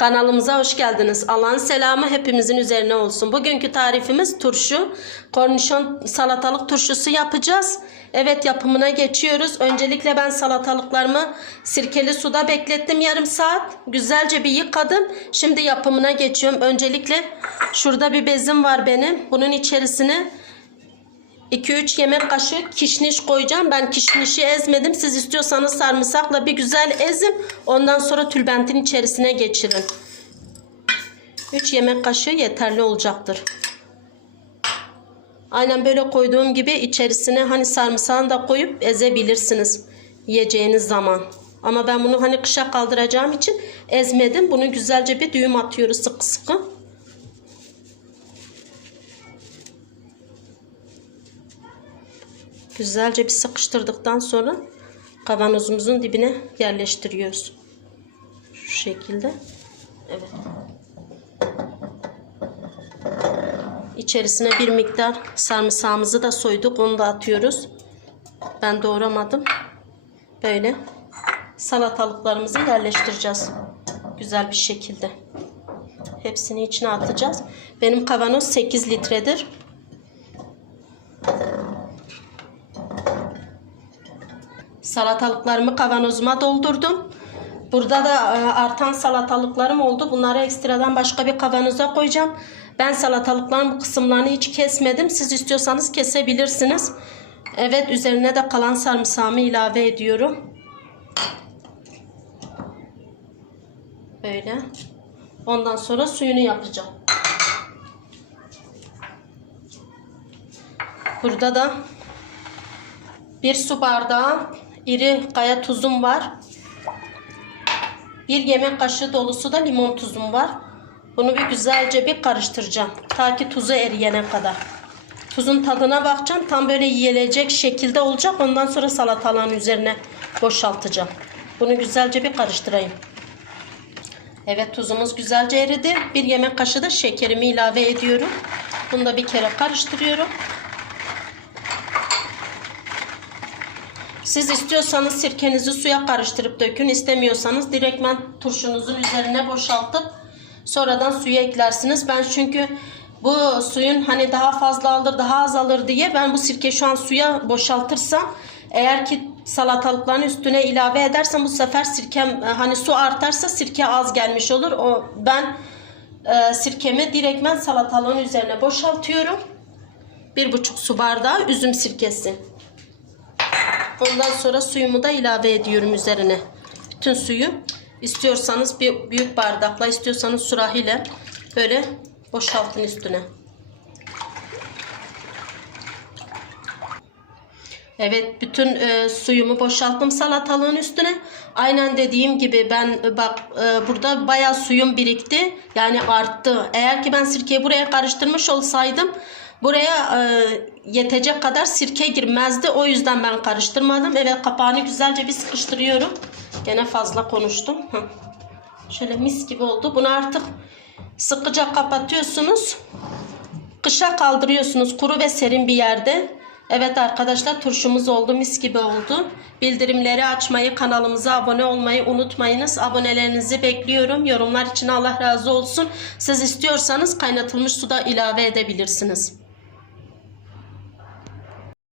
Kanalımıza hoş geldiniz. Allah'ın selamı hepimizin üzerine olsun. Bugünkü tarifimiz turşu. Kornişon salatalık turşusu yapacağız. Evet yapımına geçiyoruz. Öncelikle ben salatalıklarımı sirkeli suda beklettim yarım saat. Güzelce bir yıkadım. Şimdi yapımına geçiyorum. Öncelikle şurada bir bezim var benim. Bunun içerisine 2-3 yemek kaşığı kişniş koyacağım. Ben kişnişi ezmedim. Siz istiyorsanız sarımsakla bir güzel ezin. Ondan sonra tülbentin içerisine geçirin. 3 yemek kaşığı yeterli olacaktır. Aynen böyle koyduğum gibi içerisine hani sarımsağını da koyup ezebilirsiniz. Yiyeceğiniz zaman. Ama ben bunu hani kışa kaldıracağım için ezmedim. Bunu güzelce bir düğüm atıyoruz sıkı sıkı. Güzelce bir sıkıştırdıktan sonra kavanozumuzun dibine yerleştiriyoruz. Şu şekilde. Evet. İçerisine bir miktar sarımsağımızı da soyduk. Onu da atıyoruz. Ben doğramadım. Böyle salatalıklarımızı yerleştireceğiz. Güzel bir şekilde. Hepsini içine atacağız. Benim kavanoz 8 litredir. Salatalıklarımı kavanozuma doldurdum. Burada da e, artan salatalıklarım oldu. Bunları ekstradan başka bir kavanoza koyacağım. Ben salatalıkların bu kısımlarını hiç kesmedim. Siz istiyorsanız kesebilirsiniz. Evet üzerine de kalan sarımsağımı ilave ediyorum. Böyle. Ondan sonra suyunu yapacağım. Burada da bir su bardağı iri kaya tuzum var. Bir yemek kaşığı dolusu da limon tuzum var. Bunu bir güzelce bir karıştıracağım. Ta ki tuzu eriyene kadar. Tuzun tadına bakacağım. Tam böyle yiyilecek şekilde olacak. Ondan sonra salatalığın üzerine boşaltacağım. Bunu güzelce bir karıştırayım. Evet tuzumuz güzelce eridi. Bir yemek kaşığı da şekerimi ilave ediyorum. Bunu da bir kere karıştırıyorum. Siz istiyorsanız sirkenizi suya karıştırıp dökün. İstemiyorsanız direktmen turşunuzun üzerine boşaltıp sonradan suyu eklersiniz. Ben çünkü bu suyun hani daha fazla alır daha az alır diye ben bu sirke şu an suya boşaltırsam eğer ki salatalıkların üstüne ilave edersem bu sefer sirkem hani su artarsa sirke az gelmiş olur. O ben e, sirkemi direktmen salatalığın üzerine boşaltıyorum. Bir buçuk su bardağı üzüm sirkesi. Ondan sonra suyumu da ilave ediyorum üzerine. Bütün suyu istiyorsanız bir büyük bardakla istiyorsanız sürahiyle böyle boşaltın üstüne. Evet bütün e, suyumu boşalttım salatalığın üstüne. Aynen dediğim gibi ben e, bak e, burada bayağı suyum birikti. Yani arttı. Eğer ki ben sirkeyi buraya karıştırmış olsaydım buraya e, yetecek kadar sirke girmezdi. O yüzden ben karıştırmadım. Evet kapağını güzelce bir sıkıştırıyorum. Gene fazla konuştum. Şöyle mis gibi oldu. Bunu artık sıkıca kapatıyorsunuz. Kışa kaldırıyorsunuz kuru ve serin bir yerde. Evet arkadaşlar turşumuz oldu mis gibi oldu. Bildirimleri açmayı kanalımıza abone olmayı unutmayınız. Abonelerinizi bekliyorum. Yorumlar için Allah razı olsun. Siz istiyorsanız kaynatılmış suda ilave edebilirsiniz.